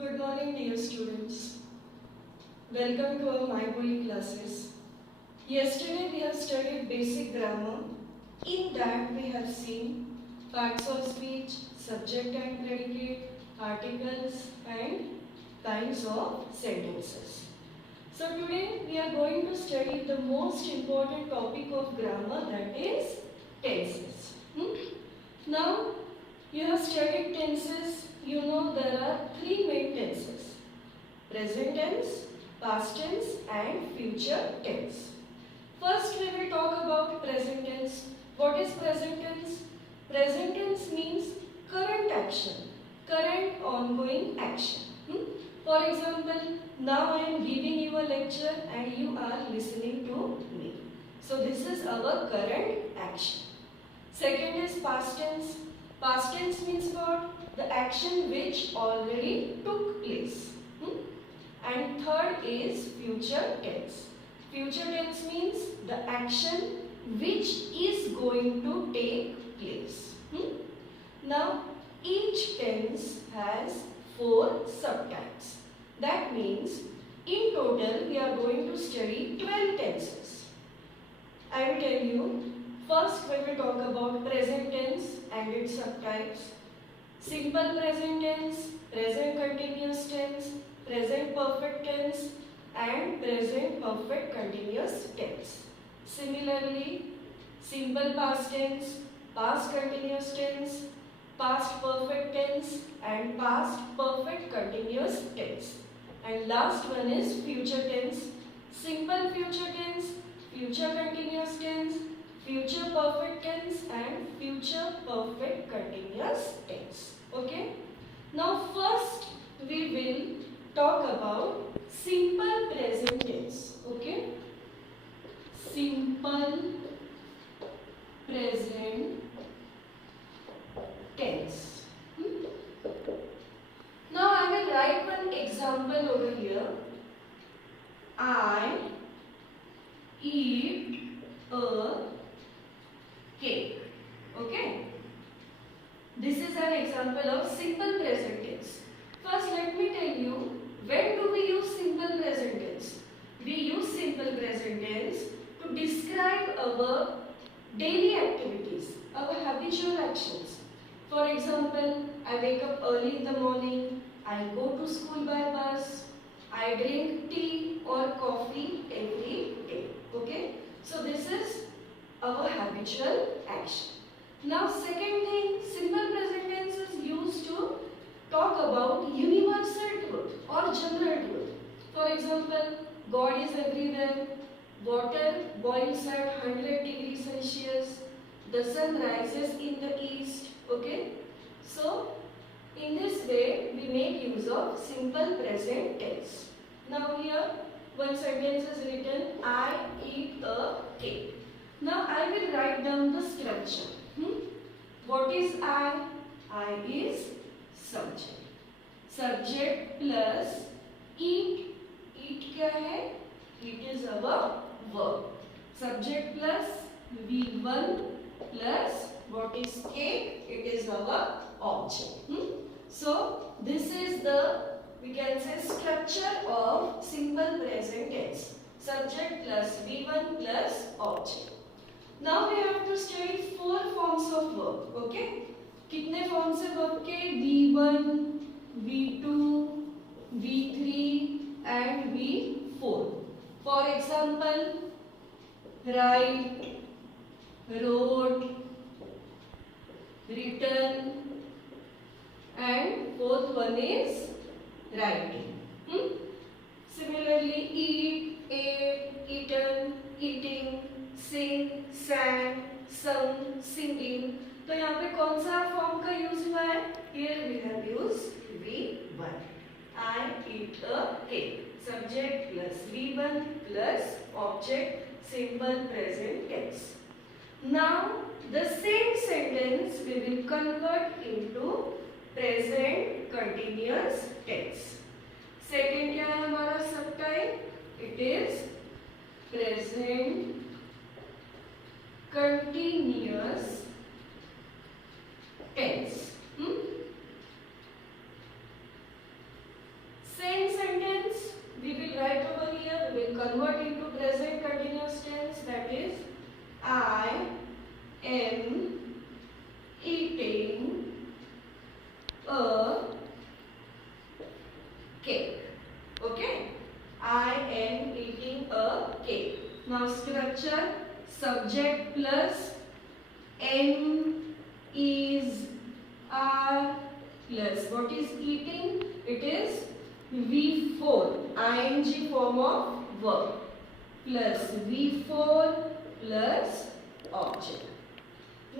Good morning dear students. Welcome to our MyPoly classes. Yesterday we have studied basic grammar. In that we have seen parts of speech, subject and predicate, articles and kinds of sentences. So today we are going to study the most important topic of grammar, that is tenses. Now you have studied tenses. You know there are three main tenses: present tense, past tense and future tense. First we will talk about present tense. What is present tense? Present tense means current action, current ongoing action. For example, now I am giving you a lecture and you are listening to me. So this is our current action. Second is past tense. Past tense means what? The action which already took place. And third is future tense. Future tense means the action which is going to take place. Now each tense has 4 subtypes. That means in total we are going to study 12 tenses. I will tell you. First we will talk about present tense and its subtypes. Simple present tense, present continuous tense, present perfect tense and present perfect continuous tense. Similarly, simple past tense, past continuous tense, past perfect tense and past perfect continuous tense. And last one is future tense, simple future tense, future continuous tense, future perfect tense and future perfect continuous tense. Okay. Now first we will talk about simple present tense. Okay. Simple present tense. Now I will write one example over here. I eat a cake. Okay. This is an example of simple present tense. First let me tell you, when do we use simple present tense? We use simple present tense to describe our daily activities, our habitual actions. For example, I wake up early in the morning, I go to school by bus, I drink tea or coffee every day. Okay. So this is our habitual action. Now second thing, simple present tense is used to talk about universal truth or general truth. For example, God is everywhere, water boils at 100 degrees Celsius, the sun rises in the east. Okay. So in this way we make use of simple present tense. Now here one sentence is written, I eat a cake. Now I will write down the structure. What is I? I is subject. Subject plus eat. Eat क्या है? It is our verb. Subject plus V1 plus what is cake? It is our object. So this is the, we can say, structure of simple present tense. Subject plus V1 plus object. Now we have to study 4 forms of verb. Okay? कितने forms है verb के? V1, V2, V3 and V4. For example, write, wrote, written and fourth one is writing. Similarly, eat, ate, eaten, eating, sing, sang, sung, singing. तो यहाँ पे कौन सा form का use हुआ है? Here we have used V1. I eat a cake. Subject plus V1 plus object, simple present tense. Now the same sentence we will convert into present continuous tense. Second क्या है हमारा subtype? It is present continuous tense. Same sentence we will write over here. We will convert into present continuous tense. That is, I am eating a cake. Okay, I am eating a cake. Now structure: subject plus am is are plus what is eating? It is V4 ing form of verb plus V4 plus object.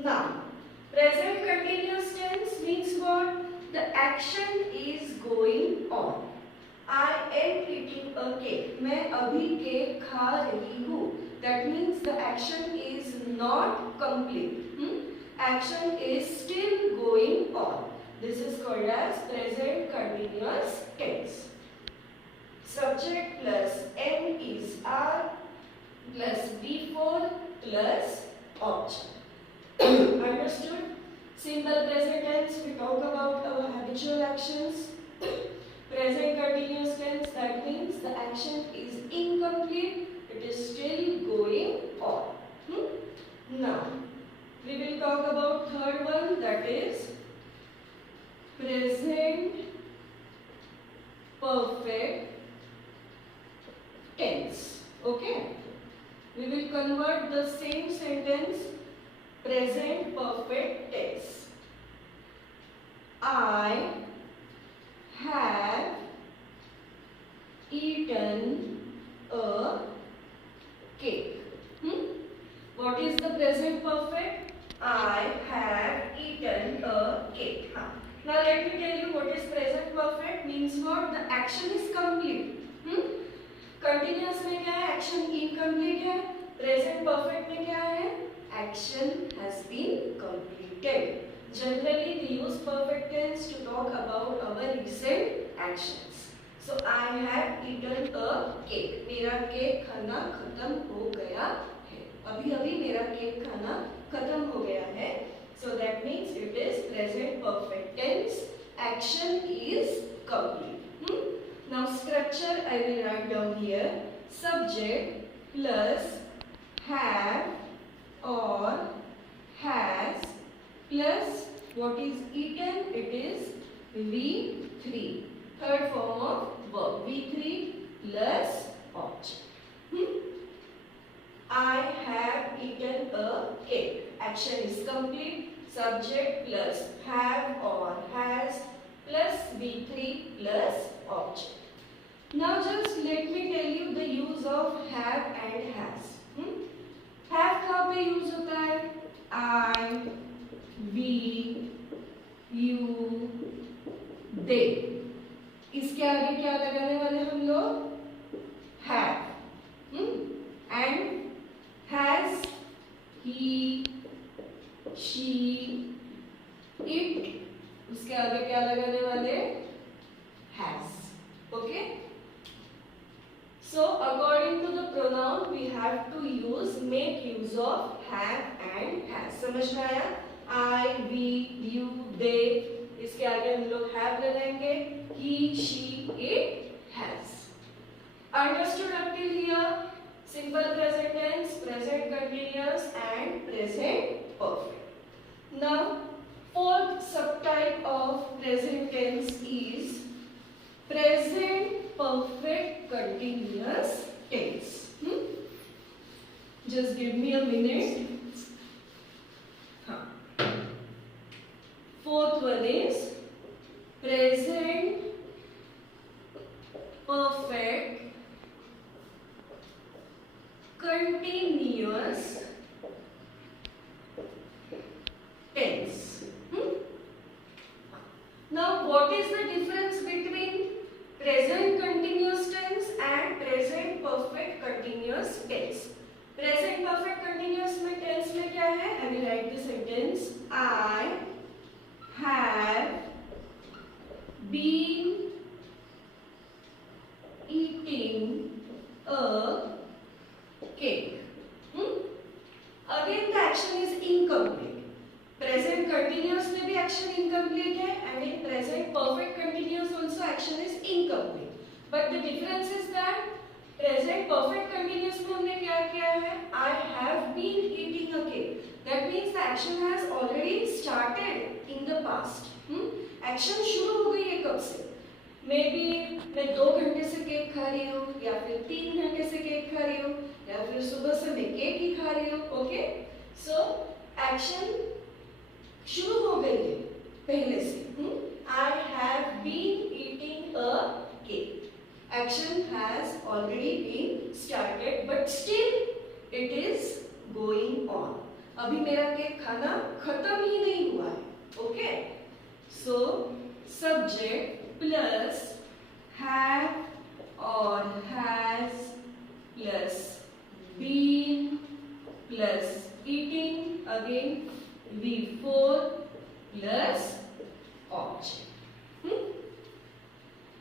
Now present continuous tense means what? The action is going on. I am eating a cake. मैं अभी cake खा रही हूँ. That means the action is not complete. Action is still going on. This is called as present continuous tense. Subject plus am is are plus V4 plus object. Understood? Simple present tense, we talk about our habitual actions. Present continuous tense, that means the action is incomplete, it is still going on. Now, we will talk about third one, that is present perfect tense. Okay? We will convert the same sentence, present perfect tense. I have eaten a cake. What is the present perfect? I have eaten a cake. Now let me tell you what is present perfect means what? The action is complete. Continuous में क्या है? Action incomplete है. Present perfect में क्या है? Action has been completed. Generally, we use perfect tense to talk about our recent actions. So, I have eaten a cake. मेरा cake खाना खत्म हो गया है. अभी मेरा केक खाना खत्म हो गया है. So that means it is present perfect tense. Action is complete. Now structure I will write down here. Subject plus have or has plus what is eaten, it is V3. Third form of verb, V3 plus object. I have eaten a cake. Action is complete. Subject plus have or has plus V3 plus object. Now just let me tell you the use of have and has. Have कहाँ पे use होता है? I, we, you, they. इसके आगे क्या लगाने वाले हम लोग? Have. And has, he, she, it. उसके आगे क्या लगाने वाले? Has. Okay? So according to the pronoun we have to make use of have and has. समझ में आया? I, we, you, they. इसके आगे हम लोग have लगाएंगे. He, she, it, has. Understood up till here? Simple present tense, present continuous and present perfect. Now, fourth subtype of present tense is present perfect continuous tense. Just give me a minute. Fourth one is present perfect continuous tense. Now, what is the difference between present continuous tense and present perfect continuous tense? Present perfect continuous the action has already started in the past. Action शुरू हो गई है कब से? May be मैं 2 घंटे से cake खा रही हूँ, या फिर 3 घंटे से केक खा रही हूँ, या फिर सुबह से मैं केक ही खा रही हूँ. ओके, सो एक्शन शुरू हो गई है पहले से. I have been eating a cake. Action has already been started, but still it is going on. अभी मेरा केक खाना खत्म ही नहीं हुआ है. Okay, so subject plus have or has plus been plus eating, again V4 plus object.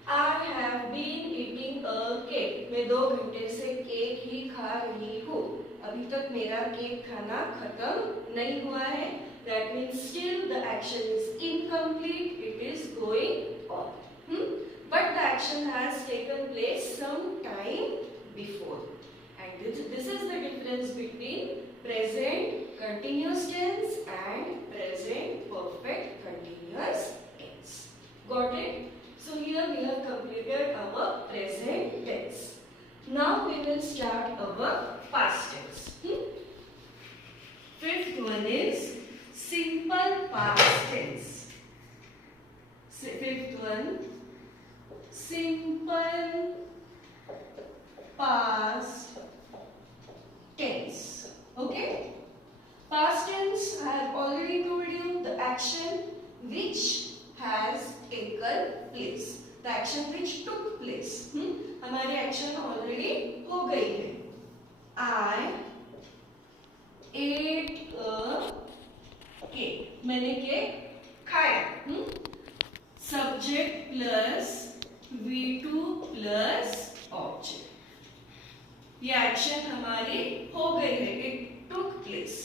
I have been eating a cake. मैं 2 घंटे से केक ही खा रही हूँ. अभी तक मेरा केक खाना खत्म नहीं हुआ है. That means still the action is incomplete. It is going on. But the action has taken place some time before. And this is the difference between present continuous tense and present perfect continuous tense. Got it? So here we have completed our present tense. Now we will start our past tense. Fifth one is simple past tense. Fifth one, simple past tense. Okay? Past tense, I have already told you the action which has taken place. The action which took place. हमारी action already हो गई है. I ate a cake. मैंने cake खाया. Subject plus V2 plus object. ये action हमारी हो गई है. It took place.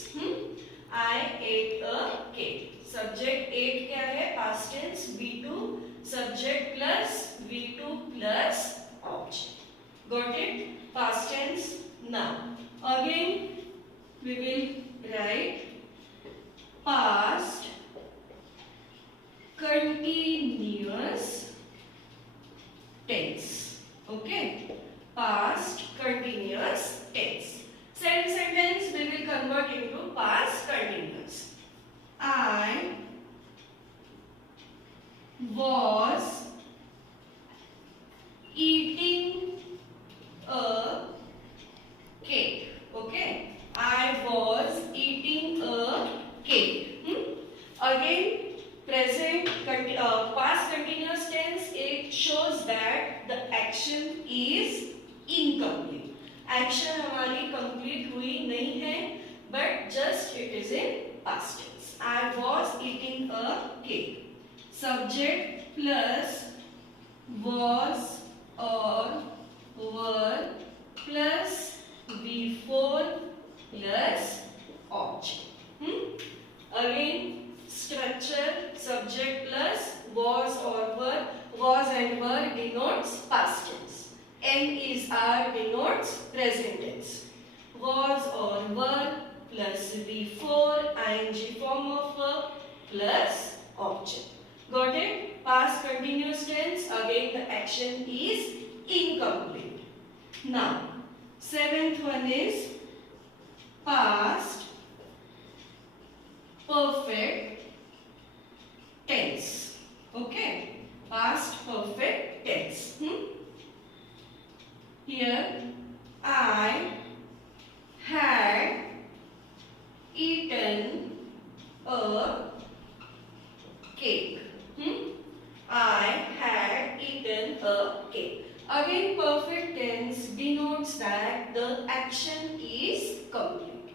I ate a cake. Subject ate क्या है? Past tense V2. Subject plus V2 plus object. Got it? Past tense. Now again we will write past continuous tense. Okay? Past continuous tense. Same sentence we will convert into past continuous. I was eating a cake. Okay? I was eating a cake. Again, present past continuous tense, it shows that the action is incomplete. Action हमारी complete हुई नहीं है, but just it is in past tense. I was eating a cake. Subject plus was or were plus V4 plus object. Again, structure subject plus was or were. Was and were denotes past tense. N is R denotes present tense. Was or were plus V4 ing form of verb plus object. Got it? Past continuous tense. Again the action is incomplete. Now, seventh one is past perfect tense. Okay? Past perfect tense. Here, I had eaten a cake. I had eaten a cake. Again, perfect tense denotes that the action is complete.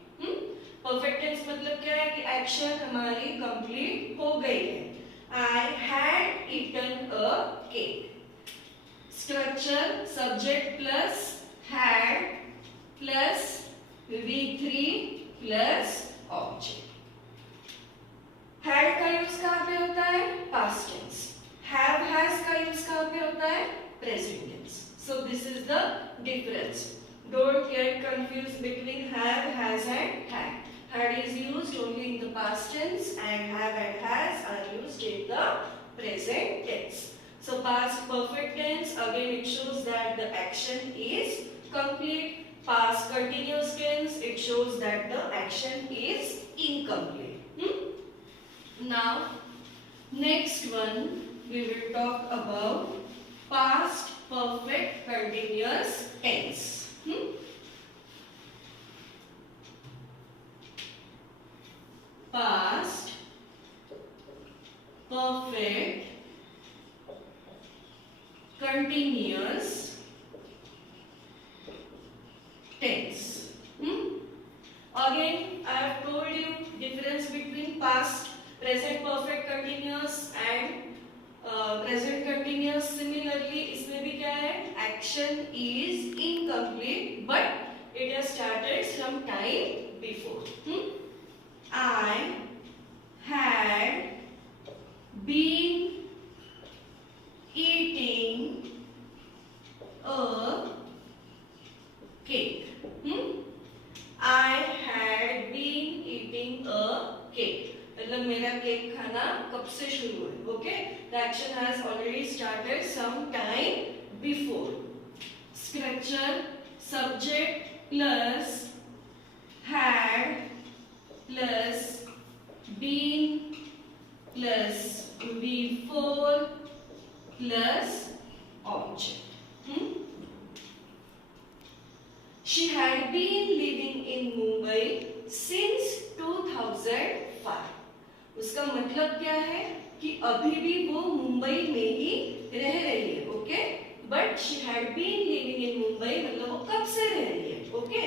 Perfect tense मतलब क्या है कि action हमारी complete हो गई है. I had eaten a cake. Structure subject plus had plus V3 plus object. Had का use कहाँ पे होता है? Past tense. Have has का यूज कहाँ पे होता है? Present tense. So this is the difference. Don't get confused between have, has and had. Had is used only in the past tense and have and has are used in the present tense. So past perfect tense, again it shows that the action is complete. Past continuous tense, it shows that the action is incomplete. Now, next one we will talk about past perfect continuous tense. Past perfect continuous tense. Again, I have told you difference between past present perfect continuous and present continuous. Similarly, इसमें भी क्या है? Action is incomplete, but it has started some time before. I had been eating a cake. I had been eating a cake. मतलब मेरा cake खाना कब से शुरू है? Okay, the action has already started some time before. Structure subject plus had plus been plus before plus object. She had been living in Mumbai since 2005. उसका मतलब क्या है कि अभी भी वो मुंबई में ही रह रही है. Okay, but she had been living in Mumbai मतलब वो कब से रह रही है. Okay,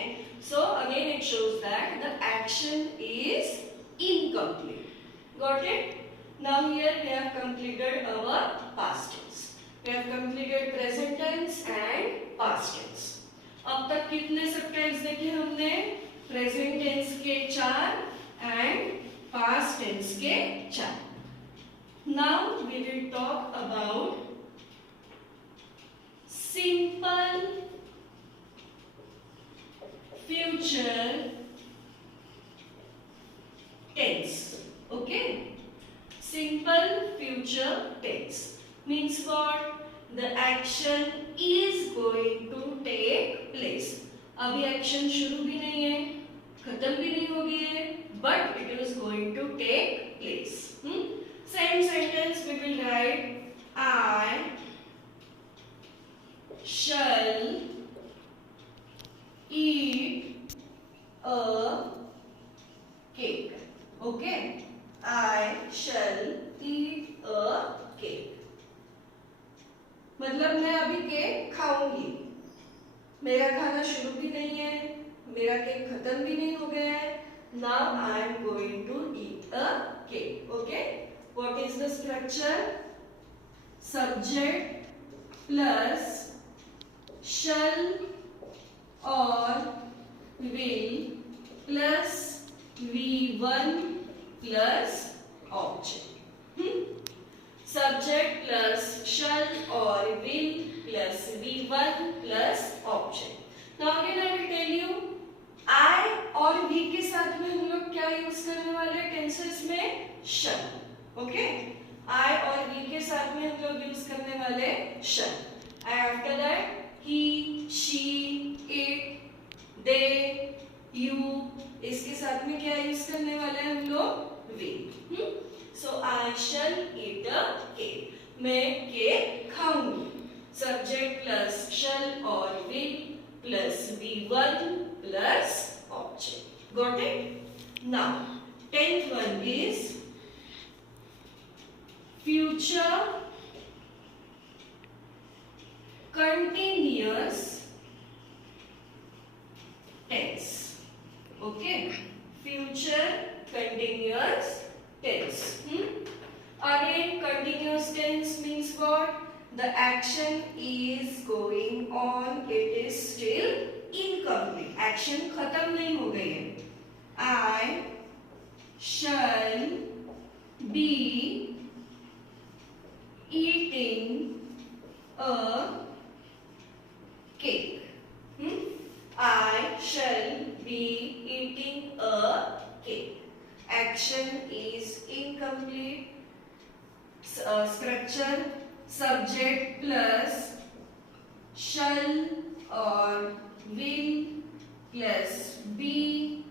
so again it shows that the action is incomplete. Got it? Now here we have completed our past tense. We have completed present tense and past tense. अब तक कितने सब टेंस देखे हमने? प्रेजेंट टेंस के 4 and past tense के 4. Now we will talk about simple future tense. Okay, simple future tense means what? The action is going to take place. अभी action शुरू भी नहीं है, खत्म भी नहीं हो गई है, but it is going to take place. Same sentence we will write, I shall eat a cake. Okay, I shall eat a cake. मतलब मैं अभी केक खाऊंगी. मेरा खाना शुरू भी नहीं है, मेरा केक खत्म भी नहीं हो गया है. Now I am going to eat a cake. Okay, what is the structure? Subject plus shall or will plus V1 plus object. Subject plus shall or will plus V1 plus object. Now again I will tell you, I और V के साथ में हम लोग क्या use करने वाले हैं टेंसेस में? shall. Okay, I और V के साथ में हम लोग यूज करने वाले shall. And after that he, she, it, they, you, इसके साथ में क्या यूज करने वाले हैं हम लोग? will. So I shall eat a cake. मैं केक खाऊंगी. Subject plus shall or will plus V1 plus object. Got it? Now, 10th one is future continuous tense. Okay, future continuous tense. Again, continuous tense means what? The action is going on, it is still incomplete. Action खत्म नहीं हो गई है. I shall be eating a cake. I shall be eating a action is incomplete. Structure subject plus shall or will plus be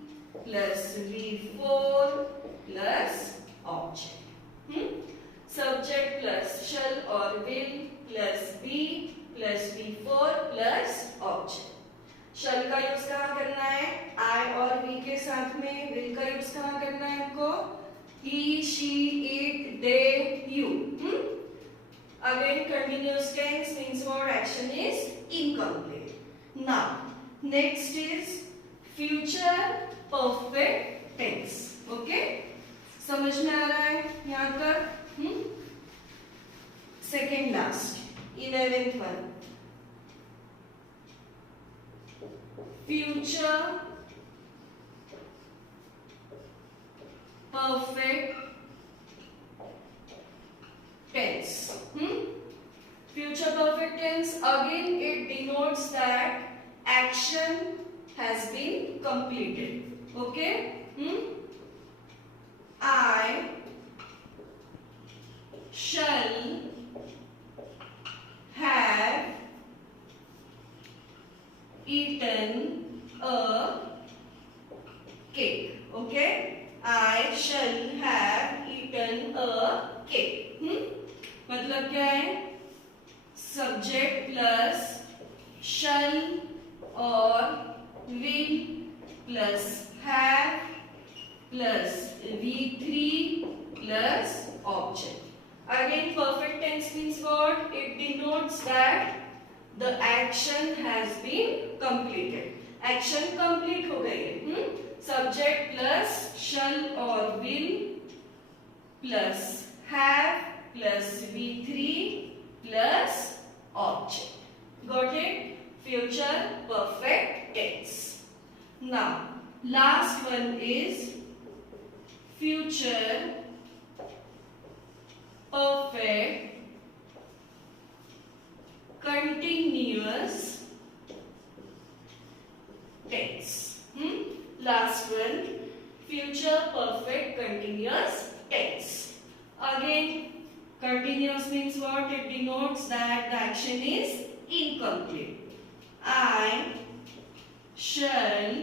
plus V4 plus object. Subject plus shall or will plus be plus V4 plus object. शल का use कहाँ करना है? I और we के साथ में. will का use कहाँ करना है हमको? He, she, it, they, you. Again, continuous tense means what? Action is incomplete. Now, next is future perfect tense. Okay? समझ में आ रहा है यहाँ तक? Second last, 11th one. Future perfect tense. Future perfect tense, again it denotes that action has been completed. Okay? I shall have eaten a cake. Okay? I shall have eaten a cake. मतलब क्या है? Subject plus shall or will plus have plus V3 plus object. Again, perfect tense means what? It denotes that the action has been completed. Action complete हो गई है. Subject plus shall or will plus have plus V3 plus object. Got it? Future perfect tense. Now, last one is future perfect continuous tense. Last one, future perfect continuous tense. Again, continuous means what? It denotes that the action is incomplete. I shall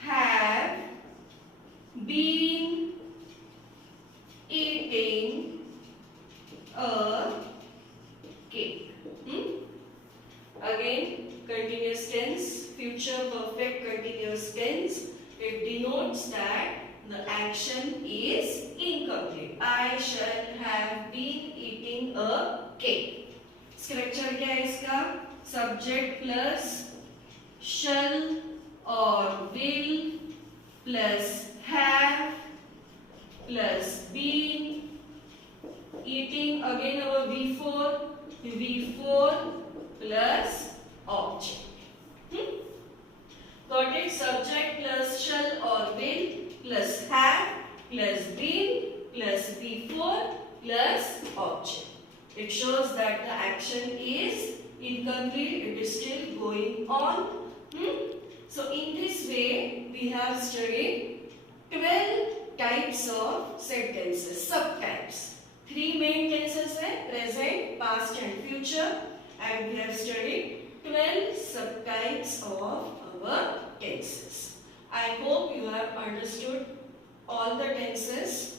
have been eating a cake. Again, continuous tense, future perfect continuous tense. It denotes that the action is incomplete. I shall have been eating a cake. Structure क्या है इसका? Subject plus shall or will plus have plus been eating. Again our V4 plus object. Got it? Subject plus shall or will plus have plus been plus V4 plus object. It shows that the action is incomplete. It is still going on. So in this way we have studied 12 types of sentences, subtypes. 3 main tenses है, present, past and future, and we have studied 12 subtypes of our tenses. I hope you have understood all the tenses.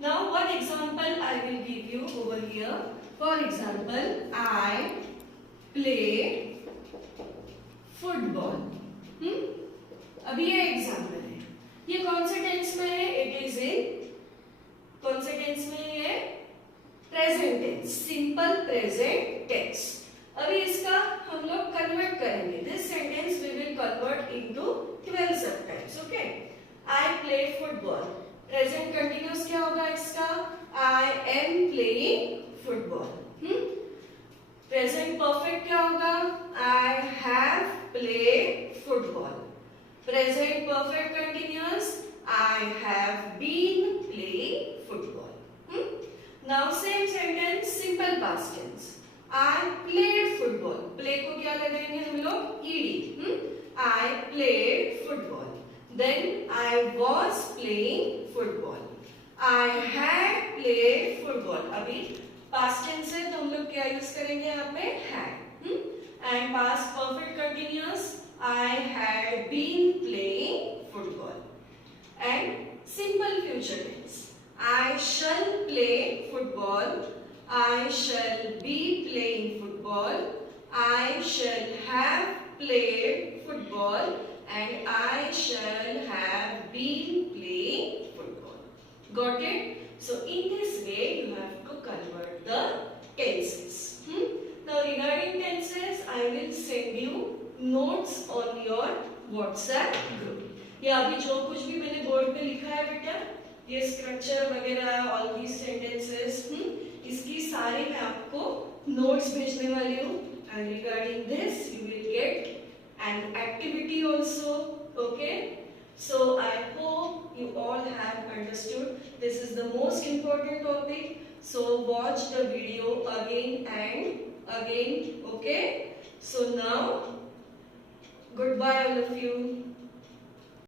Now one example I will give you over here. For example, I play football. अभी ये example है. ये कौन से tense में है? It is in कौन से टेंस में है? Present tense, simple present tense. अभी इसका हम लोग कन्वर्ट करेंगे. This sentence we will convert into 12 subtypes. Okay? I play football. Present continuous क्या होगा इसका? I am playing football. Present perfect क्या होगा? I have played football. Present perfect continuous, I have been playing football. Now same sentence, simple past tense. I played football. Play को क्या लगाएंगे हम लोग? ed. I played football. Then I was playing football. I had played football. अभी past tense है तो हम लोग क्या यूज करेंगे यहाँ पे had. And past perfect continuous. I had been playing football. And simple future tense. I shall play football. I shall be playing football. I shall have played football. And I shall have been playing football. Got it? So in this way you have to convert the tenses. Now regarding tenses, I will send you notes on your WhatsApp group. ये अभी जो कुछ भी मैंने board पे लिखा है बेटा, ये स्ट्रक्चर वगैरह, ऑल दीज सेंटेंसेस, इसकी सारी मैं आपको नोट्स भेजने वाली हूँ. And regarding this you will get an activity also. Okay, so I hope you all have understood. This is the most important topic, so watch the video again and again. Okay, so now goodbye all of you.